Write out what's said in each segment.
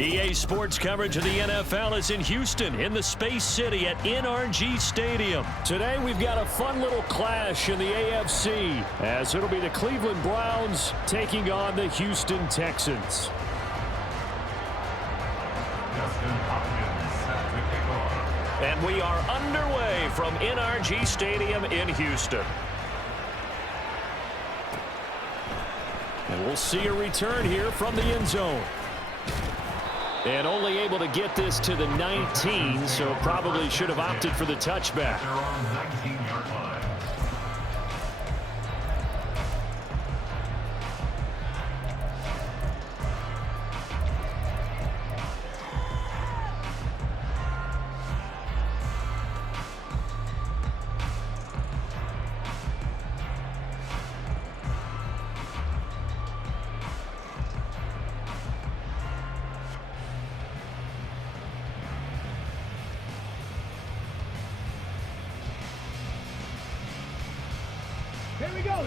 EA Sports coverage of the NFL is in Houston, in the Space City at NRG Stadium. Today we've got a fun little clash in the AFC, as it'll be the Cleveland Browns taking on the Houston Texans. And we are underway from NRG Stadium in Houston. And we'll see a return here from the end zone. And only able to get this to the 19, so probably should have opted for the touchback. They're on the 19-yard line. Here we go.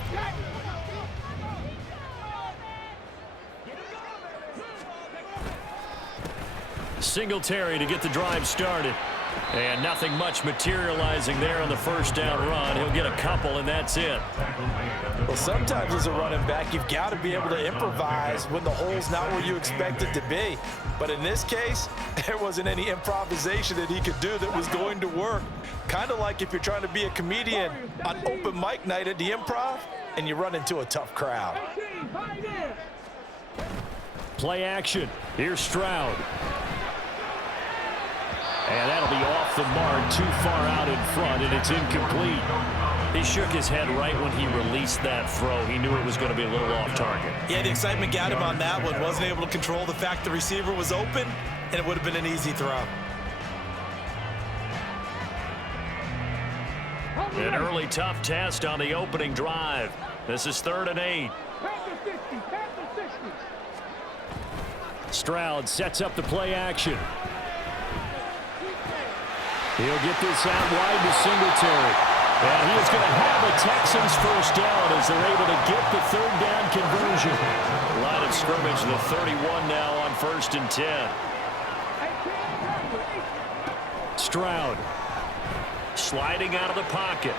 Singletary to get the drive started. And nothing much materializing there on the first down run. He'll get a couple, and that's it. Well, sometimes as a running back, you've got to be able to improvise when the hole's not where you expect it to be. But in this case, there wasn't any improvisation that he could do that was going to work. Kind of like if you're trying to be a comedian on open mic night at the Improv and you run into a tough crowd. Play action. Here's Stroud. And that'll be off the mark, too far out in front, and it's incomplete. He shook his head right when he released that throw. He knew it was going to be a little off target. Yeah, the excitement got him on that one. Wasn't able to control the fact the receiver was open, and it would have been an easy throw. An early tough test on the opening drive. This is 3rd and 8. Stroud sets up the play action. He'll get this out wide to Singletary. And he is going to have a Texans first down as they're able to get the 3rd down conversion. Line of scrimmage, the 31 now on 1st and 10. Stroud sliding out of the pocket.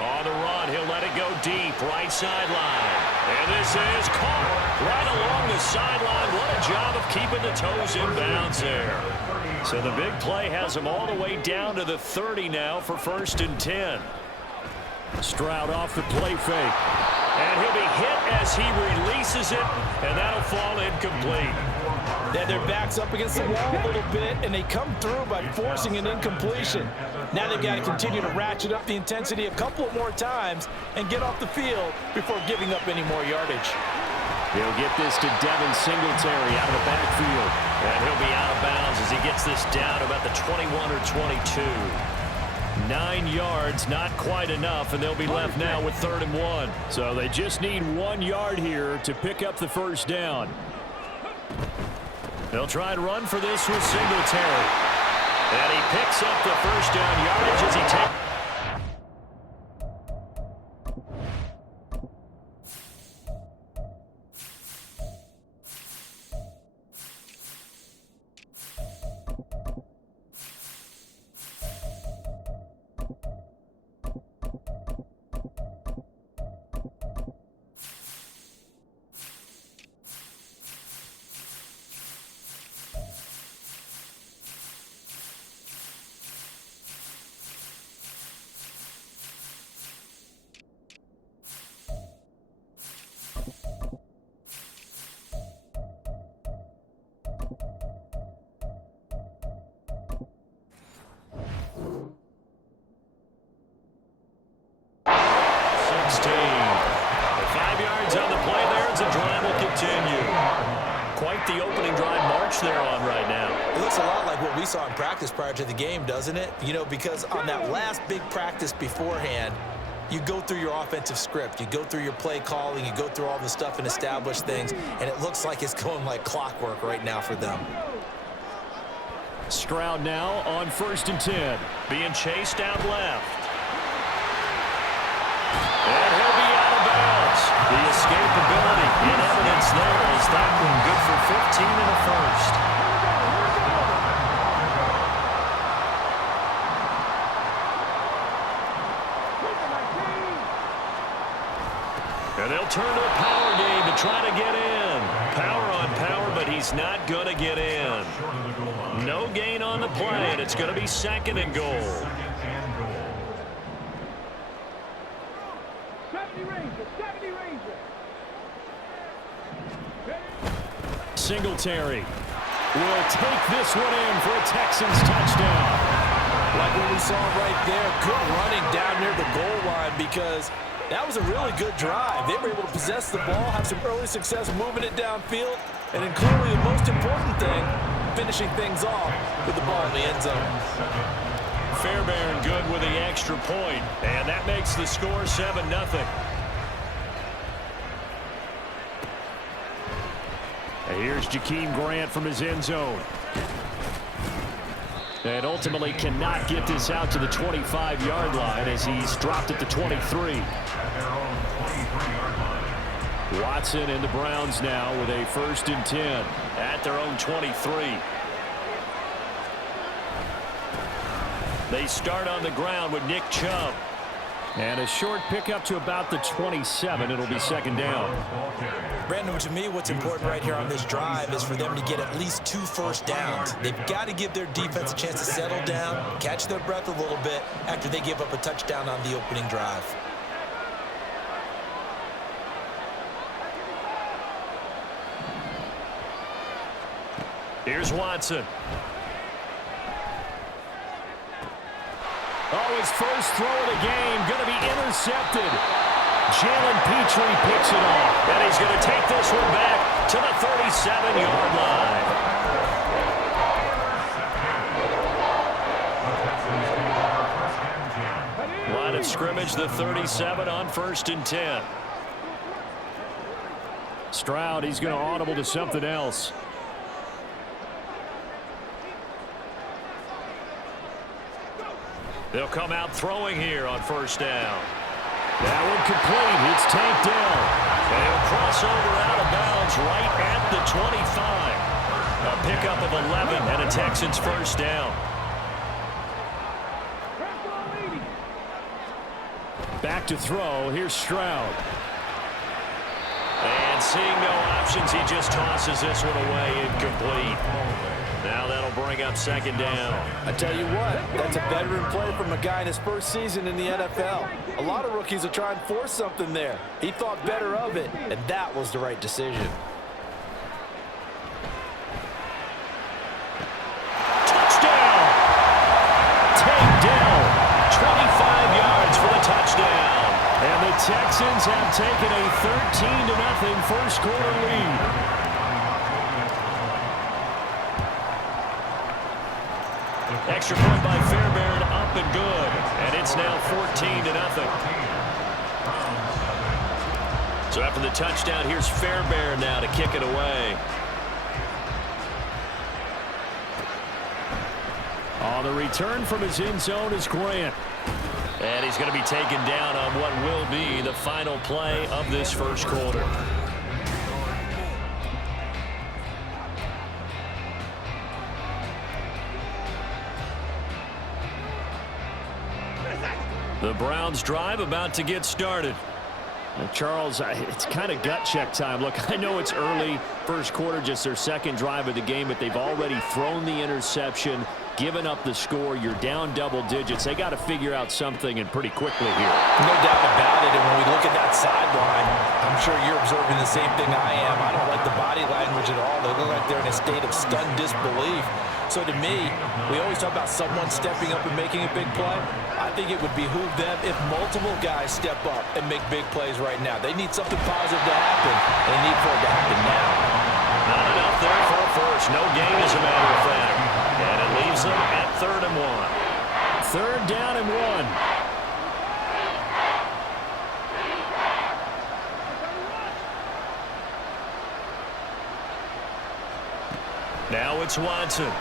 On the run, he'll let it go deep, right sideline. And this is caught right along the sideline. What a job of keeping the toes in bounds there. So the big play has him all the way down to the 30 now for 1st and 10. Stroud off the play fake. And he'll be hit as he releases it, and that'll fall incomplete. Yeah, their back's up against the wall a little bit, and they come through by forcing an incompletion. Now they've got to continue to ratchet up the intensity a couple more times and get off the field before giving up any more yardage. He'll get this to Devin Singletary out of the backfield. And he'll be out of bounds as he gets this down to about the 21 or 22. 9 yards, not quite enough, and they'll be left now with 3rd and 1. So they just need 1 yard here to pick up the first down. They'll try and run for this with Singletary. And he picks up the first down yardage as he takes. On the play there as the drive will continue. Quite the opening drive march they're on right now. It looks a lot like what we saw in practice prior to the game, doesn't it? You know, because on that last big practice beforehand, you go through your offensive script, you go through your play calling, you go through all the stuff and establish things, and it looks like it's going like clockwork right now for them. Stroud now on 1st and 10. Being chased out left. And he'll be out of bounds. The escapability in evidence there is that one good for 15 and a first. try to get in. Power on power, but he's not going to get in. No gain on the play, and it's going to be 2nd and goal. 70 Ranger, 70 Ranger. Singletary will take this one in for a Texans touchdown. Like what we saw right there, good running down near the goal line, because that was a really good drive. They were able to possess the ball, have some early success moving it downfield, and then clearly the most important thing, finishing things off with the ball in the end zone. Fairbairn good with the extra point, and that makes the score 7-0. Here's Jakeem Grant from his end zone. And ultimately cannot get this out to the 25-yard line as he's dropped at the 23. Watson and the Browns now with a 1st and 10 at their own 23. They start on the ground with Nick Chubb. And a short pickup to about the 27. It'll be 2nd down. Brandon, to me, what's important right here on this drive is for them to get at least 2 first downs. They've got to give their defense a chance to settle down, catch their breath a little bit after they give up a touchdown on the opening drive. Here's Watson. Oh, his first throw of the game going to be intercepted. Jalen Petrie picks it off. And he's going to take this one back to the 37-yard line. Line of scrimmage, the 37 on 1st and 10. Stroud, he's going to audible to something else. They'll come out throwing here on 1st down. That one complete. It's tanked down. And he'll cross over out of bounds right at the 25. A pickup of 11 and a Texans 1st down. Back to throw. Here's Stroud. And seeing no options, he just tosses this one away incomplete. Now that'll bring up 2nd down. I tell you what, that's a veteran play from a guy in his 1st season in the NFL. A lot of rookies will try and force something there. He thought better of it, and that was the right decision. Touchdown! Take down. 25 yards for the touchdown. And the Texans have taken a 13-0 first quarter lead. Extra point by Fairbairn, up and good. And it's now 14-0. So after the touchdown, here's Fairbairn now to kick it away. On the return from his end zone is Grant. And he's going to be taken down on what will be the final play of this first quarter. The Browns drive about to get started. Charles, it's kind of gut check time. Look, I know it's early, first quarter, just their 2nd drive of the game, but they've already thrown the interception, given up the score. You're down double digits. They got to figure out something, and pretty quickly here. No doubt about it. And when we look at that sideline, I'm sure you're observing the same thing I am. I don't like the body language at all. They look like they're in a state of stunned disbelief. So to me, we always talk about someone stepping up and making a big play. I think it would behoove them if multiple guys step up and make big plays right now. They need something positive to happen, and they need for it to happen now. Not enough there for a first. No gain, as a matter of fact. And it leaves them at 3rd and 1. 3rd down and 1. Now it's Watson.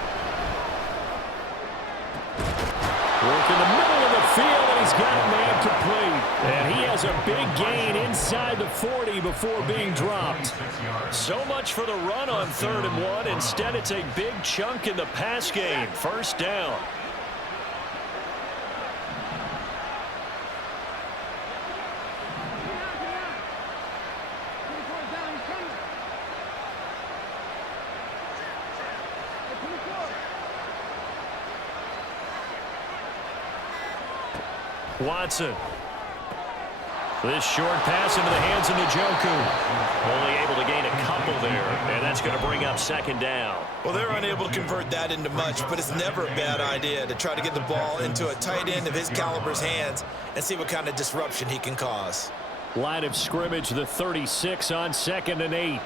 Work in the middle of the field, and he's got a man complete. And he has a big gain inside the 40 before being dropped. So much for the run on 3rd and 1. Instead, it's a big chunk in the pass game. 1st down. Watson. This short pass into the hands of Njoku. Only able to gain a couple there, and that's going to bring up second down. Well, they're unable to convert that into much, but it's never a bad idea to try to get the ball into a tight end of his caliber's hands and see what kind of disruption he can cause. Line of scrimmage, the 36 on 2nd and 8.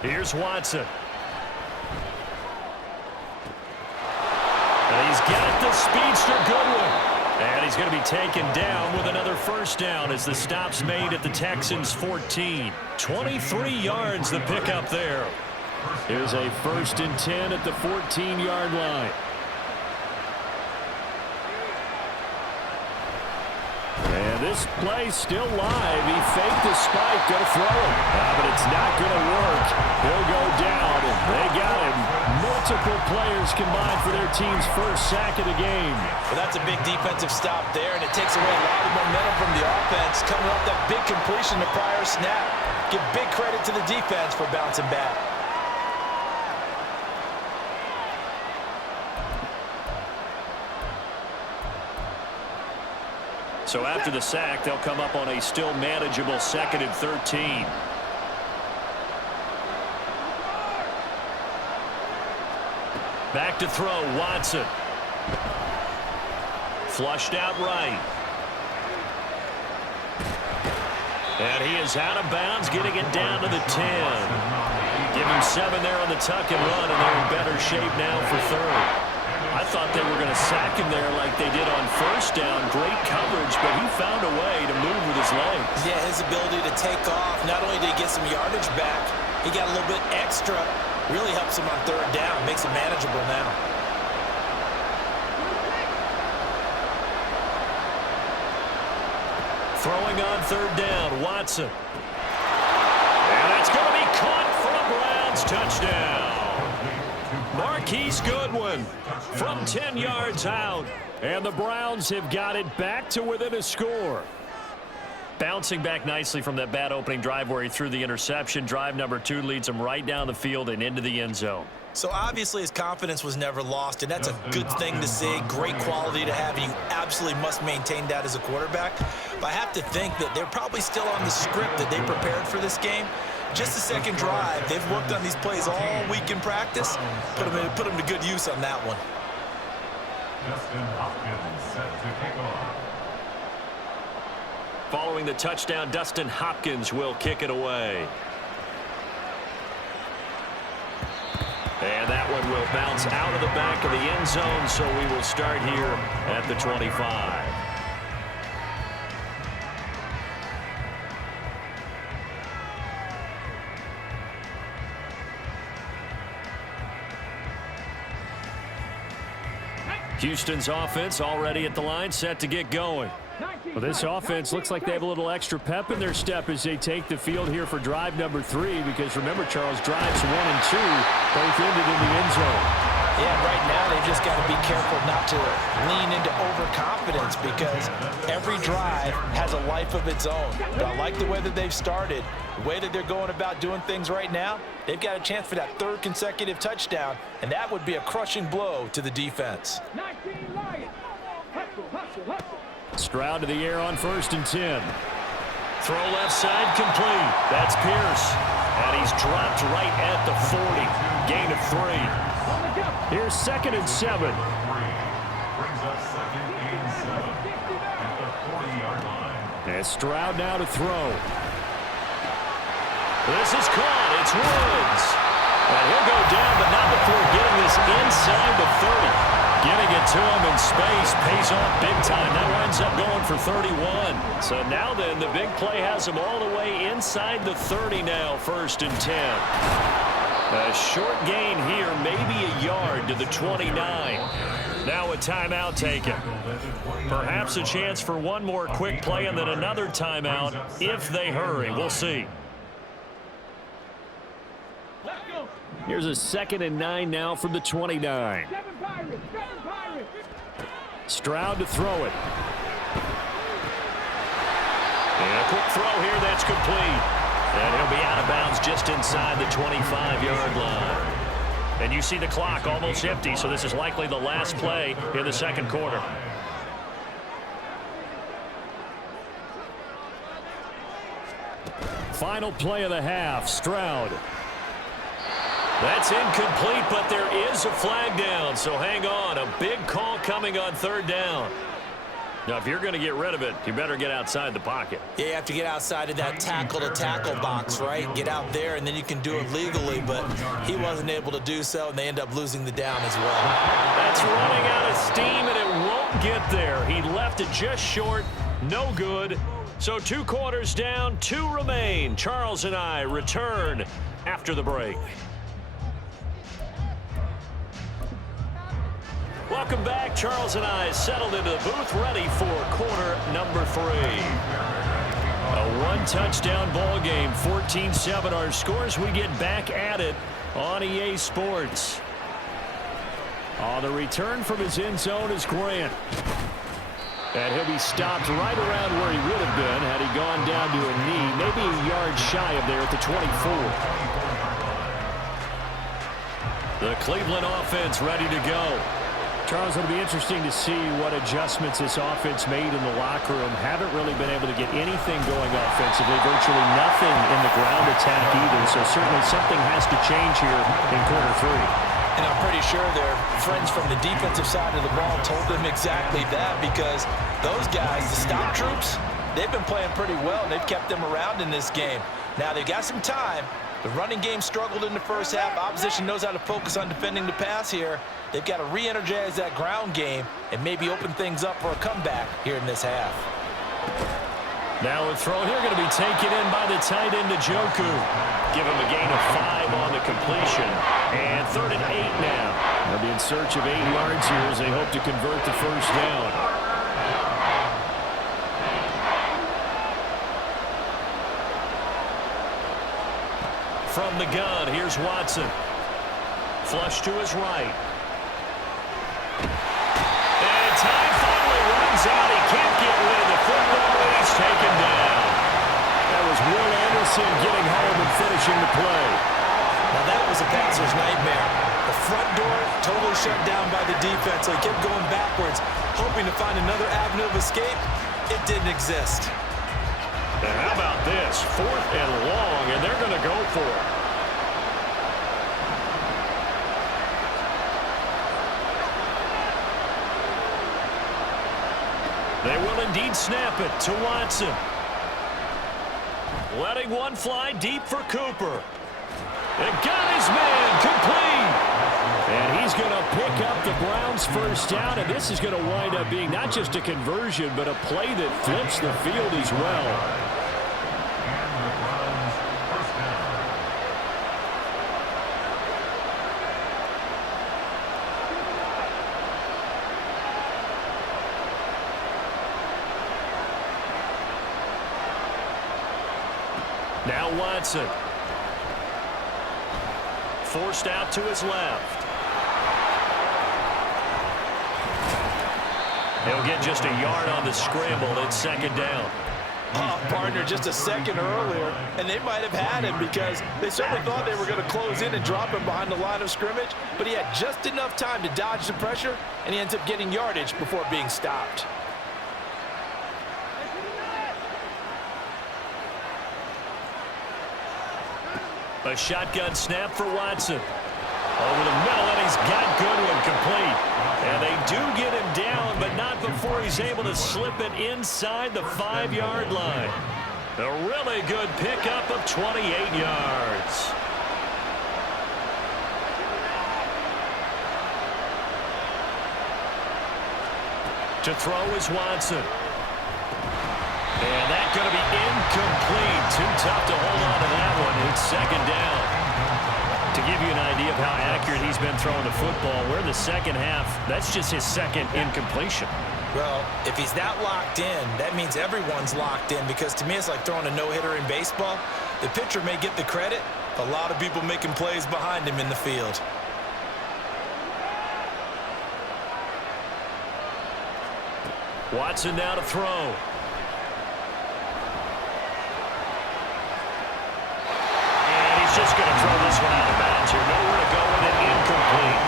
Here's Watson. And he's got the speedster Goodwin. And he's going to be taken down with another first down as the stop's made at the Texans' 14. 23 yards the pickup there. Here's a 1st and 10 at the 14-yard line. And this play's still live. He faked the spike, going to throw it. But it's not going to work. He'll go down, and they got him. Multiple players combined for their team's first sack of the game. Well, that's a big defensive stop there, and it takes away a lot of momentum from the offense coming off that big completion the prior snap. Give big credit to the defense for bouncing back. So after the sack, they'll come up on a still manageable 2nd and 13. Back to throw, Watson. Flushed out right. And he is out of bounds, getting it down to the 10. Give him 7 there on the tuck and run, and they're in better shape now for 3rd. I thought they were going to sack him there like they did on first down. Great coverage, but he found a way to move with his legs. Yeah, his ability to take off. Not only did he get some yardage back, he got a little bit extra. Really helps him on 3rd down. Makes it manageable now. Throwing on 3rd down, Watson. And that's going to be caught for a Browns touchdown. Marquise Goodwin from 10 yards out. And the Browns have got it back to within a score. Bouncing back nicely from that bad opening drive where he threw the interception. Drive number 2 leads him right down the field and into the end zone. So obviously his confidence was never lost, and that's a good thing to see. Great quality to have, and you absolutely must maintain that as a quarterback. But I have to think that they're probably still on the script that they prepared for this game. Just the second drive. They've worked on these plays all week in practice. Put them to good use on that one. Justin Hopkins set to kick off. Following the touchdown, Dustin Hopkins will kick it away. And that one will bounce out of the back of the end zone, so we will start here at the 25. Houston's offense already at the line, set to get going. Well, this offense looks like they have a little extra pep in their step as they take the field here for drive number 3, because remember, Charles, drives 1 and 2 both ended in the end zone. Yeah, right now they've just got to be careful not to lean into overconfidence, because every drive has a life of its own. But I like the way that they've started, the way that they're going about doing things right now. They've got a chance for that 3rd consecutive touchdown, and that would be a crushing blow to the defense. 19 Lions. Hustle. Stroud to the air on 1st and 10. Throw left side complete. That's Pierce. And he's dropped right at the 40. Gain of 3. Here's 2nd and 7. Brings up 2nd and 7 at the 40-yard line. And Stroud now to throw. This is caught. It's Woods. And he'll go down, but not before getting this inside the 30. Getting it to him in space pays off big time. That winds up going for 31. So now then, the big play has him all the way inside the 30 now, 1st and 10. A short gain here, maybe a yard to the 29. Now a timeout taken. Perhaps a chance for one more quick play and then another timeout if they hurry. We'll see. Here's a 2nd and 9 now from the 29. Stroud to throw it. And a quick throw here that's complete. And he'll be out of bounds just inside the 25-yard line. And you see the clock almost empty, so this is likely the last play in the second quarter. Final play of the half, Stroud. That's incomplete, but there is a flag down, so hang on. A big call coming on third down. Now, if you're going to get rid of it, you better get outside the pocket. Yeah, you have to get outside of that tackle-to-tackle box, right? Get out there, and then you can do it legally, but he wasn't able to do so, and they end up losing the down as well. That's running out of steam, and it won't get there. He left it just short. No good. So 2 quarters down, 2 remain. Charles and I return after the break. Welcome back. Charles and I settled into the booth, ready for quarter number 3. A 1-touchdown ball game, 14-7 our scores. We get back at it on EA Sports. On the return from his end zone is Grant. And he'll be stopped right around where he would have been had he gone down to a knee, maybe a yard shy of there at the 24. The Cleveland offense ready to go. Charles, it'll be interesting to see what adjustments this offense made in the locker room. Haven't really been able to get anything going offensively, virtually nothing in the ground attack either. So certainly something has to change here in quarter 3. And I'm pretty sure their friends from the defensive side of the ball told them exactly that, because those guys, the stop troops, they've been playing pretty well, and they've kept them around in this game. Now, they've got some time. The running game struggled in the first half. Opposition knows how to focus on defending the pass here. They've got to re-energize that ground game and maybe open things up for a comeback here in this half. Now a throw here going to be taken in by the tight end, Njoku. Give him a gain of 5 on the completion. And 3rd and 8 now. They'll be in search of 8 yards here as they hope to convert the first down. From the gun, here's Watson. Flush to his right. And time finally runs out. He can't get rid of the football. He's taken down. That was Will Anderson getting home and finishing the play. Now that was a passer's nightmare. The front door totally shut down by the defense, so he kept going backwards, hoping to find another avenue of escape. It didn't exist. And how about this? 4th and long, and they're going to go for it. They will indeed snap it to Watson. Letting one fly deep for Cooper. And got his man complete. And he's going to pick up the Browns' first down, and this is going to wind up being not just a conversion, but a play that flips the field as well. Now Watson. Forced out to his left. He'll get just a yard on the scramble. It's 2nd down. Oh, partner, just a second earlier, and they might have had him because they certainly thought they were going to close in and drop him behind the line of scrimmage, but he had just enough time to dodge the pressure, and he ends up getting yardage before being stopped. A shotgun snap for Watson. Over the middle, and he's got Goodwin complete. And they do get him down, but not before he's able to slip it inside the 5-yard line. A really good pickup of 28 yards. To throw is Watson. And that's going to be incomplete. Too tough to hold on to that one. It's 2nd down. To give you an idea of how accurate he's been throwing the football, we're in the second half. That's just his 2nd incompletion. Well, if he's that locked in, that means everyone's locked in, because to me it's like throwing a no-hitter in baseball. The pitcher may get the credit, a lot of people making plays behind him in the field. Watson now to throw. just going to throw this one out of bounds here. Nowhere to go with it, incomplete.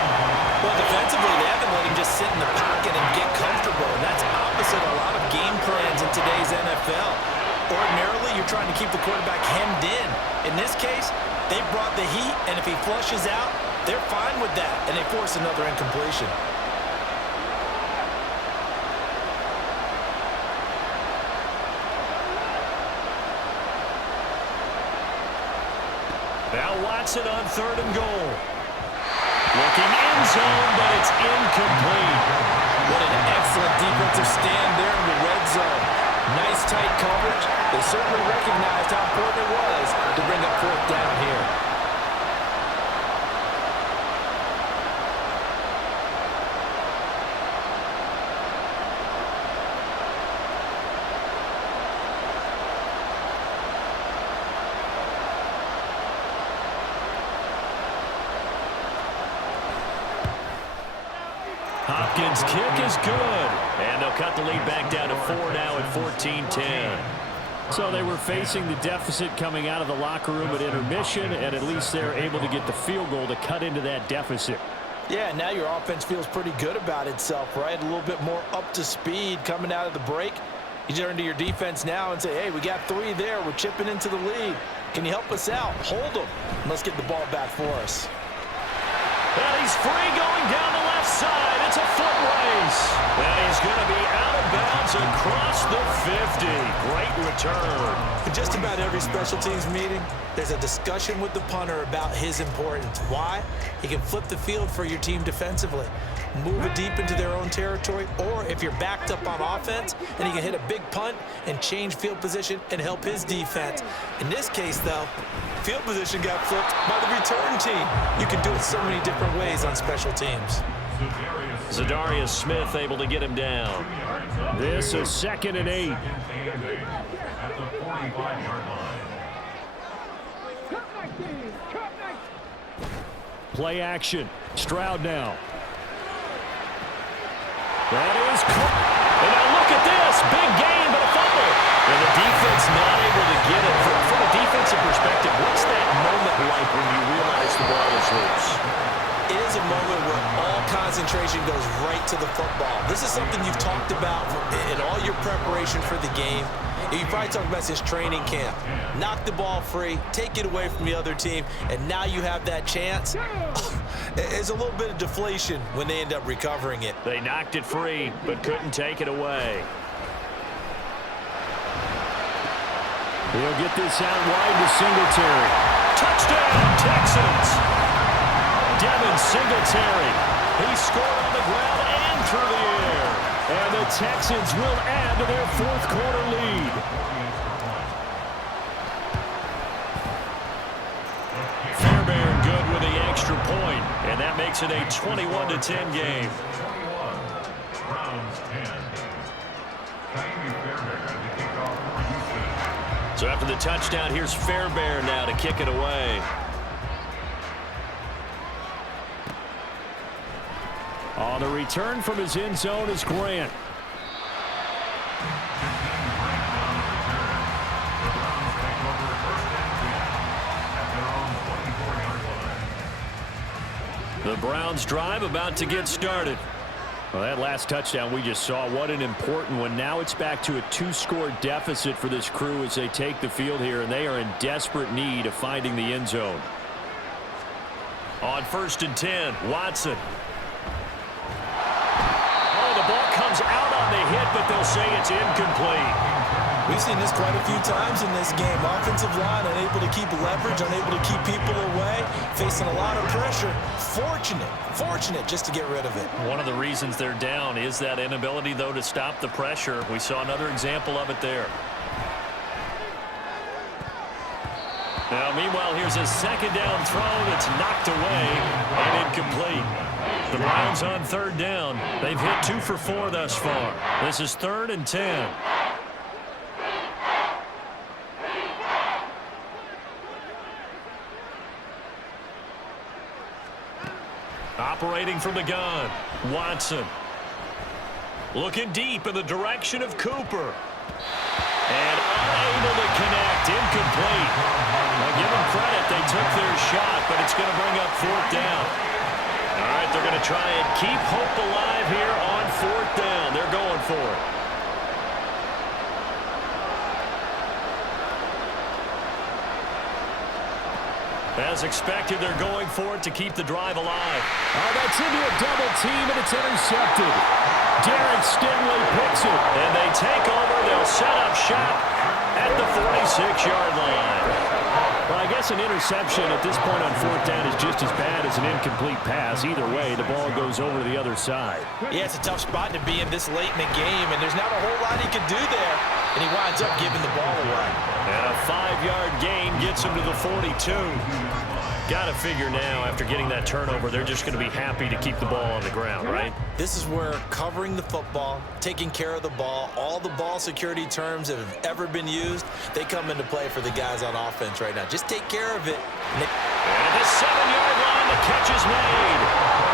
Well, defensively, they haven't let him just sit in the pocket and get comfortable, and that's opposite a lot of game plans in today's NFL. Ordinarily, you're trying to keep the quarterback hemmed in. In this case, they brought the heat, and if he flushes out, they're fine with that, and they force another incompletion. Now Watson on 3rd and goal. Looking end zone, but it's incomplete. What an excellent defensive stand there in the red zone. Nice tight coverage. They certainly recognized how important it was to bring up 4th down here. Hopkins' kick is good. And they'll cut the lead back down to 4 now at 14-10. So they were facing the deficit coming out of the locker room at intermission, and at least they're able to get the field goal to cut into that deficit. Yeah, now your offense feels pretty good about itself, right? A little bit more up to speed coming out of the break. You turn to your defense now and say, hey, we got 3 there. We're chipping into the lead. Can you help us out? Hold them. Let's get the ball back for us. And he's free going down the left side. It's a foot race. And he's going to be out of bounds across the 50. Great return. In just about every special teams meeting, there's a discussion with the punter about his importance. Why? He can flip the field for your team defensively, move it deep into their own territory, or if you're backed up on offense, and he can hit a big punt and change field position and help his defense. In this case, though, field position got flipped by the return team. You can do it so many different ways on special teams. Zadarius Smith able to get him down. This is 2nd and 8. At the 45-yard line. Play action. Stroud now. That is caught. And now look at this. Big gain, but a fumble. And the defense not able to get it. From a defensive perspective, what's that moment like when you realize the ball is loose? It is a moment where all concentration goes right to the football. This is something you've talked about in all your preparation for the game. You probably talked about since training camp. Knock the ball free, take it away from the other team, and now you have that chance. It's a little bit of deflation when they end up recovering it. They knocked it free, but couldn't take it away. He'll get this out wide to Singletary. Touchdown, Texans! Devin Singletary. He scored on the ground and through the air. And the Texans will add to their 4th quarter lead. Fairbairn good with the extra point, and that makes it a 21-10 game. So after the touchdown, here's Fairbairn now to kick it away. On the return from his end zone is Grant. The Browns drive about to get started. Well, that last touchdown we just saw, what an important one. Now it's back to a 2-score deficit for this crew as they take the field here, and they are in desperate need of finding the end zone. On 1st and 10, Watson. Oh, the ball comes out on the hit, but they'll say it's incomplete. We've seen this quite a few times in this game. Offensive line unable to keep leverage, unable to keep people away, facing a lot of pressure. Fortunate just to get rid of it. One of the reasons they're down is that inability, though, to stop the pressure. We saw another example of it there. Now, meanwhile, here's a 2nd down throw that's knocked away and incomplete. The Browns on 3rd down. They've hit 2 for 4 thus far. This is 3rd and 10. Operating from the gun, Watson. Looking deep in the direction of Cooper. And unable to connect, incomplete. give them credit. They took their shot, but it's going to bring up fourth down. All right, they're going to try and keep hope alive here on fourth down. They're going for it. As expected, they're going for it to keep the drive alive. Oh, that's into a double team, and it's intercepted. Derek Stingley picks it. And they take over. They'll set up shop at the 46-yard line. Well, I guess an interception at this point on fourth down is just as bad as an incomplete pass. Either way, the ball goes over to the other side. Yeah, it's a tough spot to be in this late in the game, and there's not a whole lot he can do there. And he winds up giving the ball away. And a 5-yard gain gets him to the 42. Got to figure now, after getting that turnover, they're just going to be happy to keep the ball on the ground, right? This is where covering the football, taking care of the ball, all the ball security terms that have ever been used, they come into play for the guys on offense right now. Just take care of it. And at the 7-yard line, the catch is made.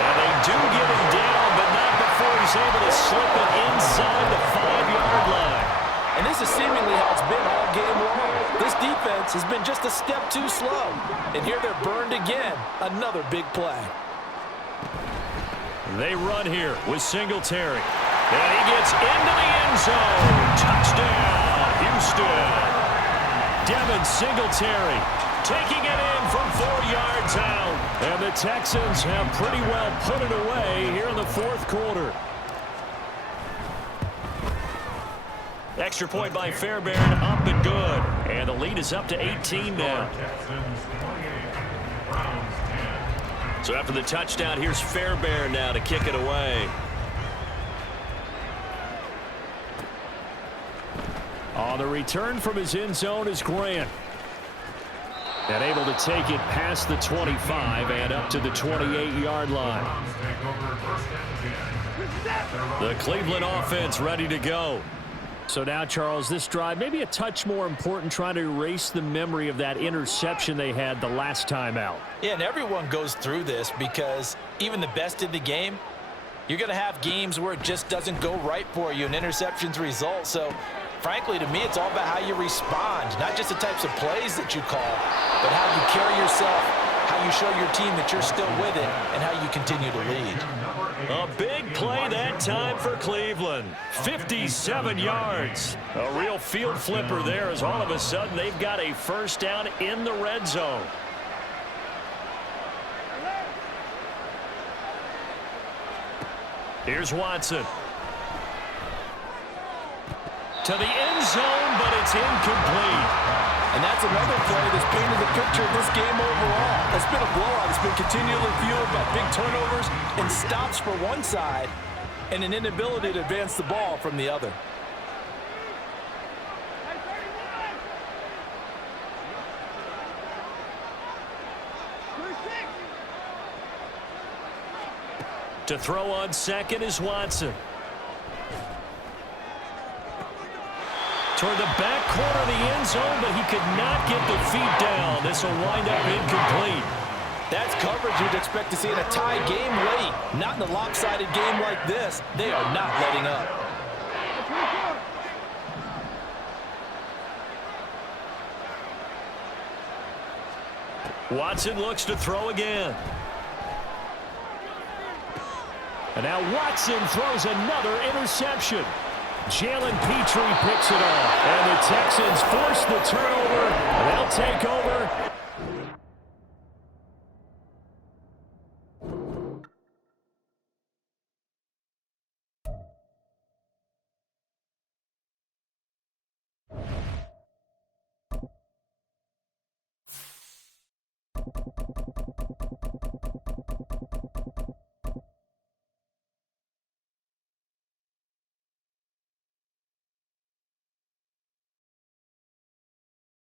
And they do get him down, but not before he's able to slip it inside the 5-yard line. And this is seemingly how it's been all game long. This defense has been just a step too slow. And here they're burned again. Another big play. They run here with Singletary. And he gets into the end zone. Touchdown, Houston. Devin Singletary taking it in from 4 yards out. And the Texans have pretty well put it away here in the fourth quarter. Extra point by Fairbairn, up and good. And the lead is up to 18 now. So after the touchdown, here's Fairbairn now to kick it away. On the return from his end zone is Grant. And able to take it past the 25 and up to the 28-yard line. The Cleveland offense ready to go. So now, Charles, this drive maybe a touch more important, trying to erase the memory of that interception they had the last time out. Yeah, and everyone goes through this because even the best in the game, you're going to have games where it just doesn't go right for you and interceptions result. So, frankly, to me, it's all about how you respond, not just the types of plays that you call, but how you carry yourself, how you show your team that you're still with it, and how you continue to lead. A big play that time for Cleveland. 57 yards. A real field flipper there as all of a sudden they've got a first down in the red zone. Here's Watson. To the end zone, but it's incomplete. And that's another play that's painted the picture of this game overall. It's been a blowout. It's been continually fueled by big turnovers and stops for one side and an inability to advance the ball from the other. To throw on second is Watson. Toward the back corner of the end zone, but he could not get the feet down. This will wind up incomplete. That's coverage you'd expect to see in a tie game late. Not in a lopsided game like this. They are not letting up. Watson looks to throw again. And now Watson throws another interception. Jalen Petrie picks it off. And the Texans force the turnover. They'll take over.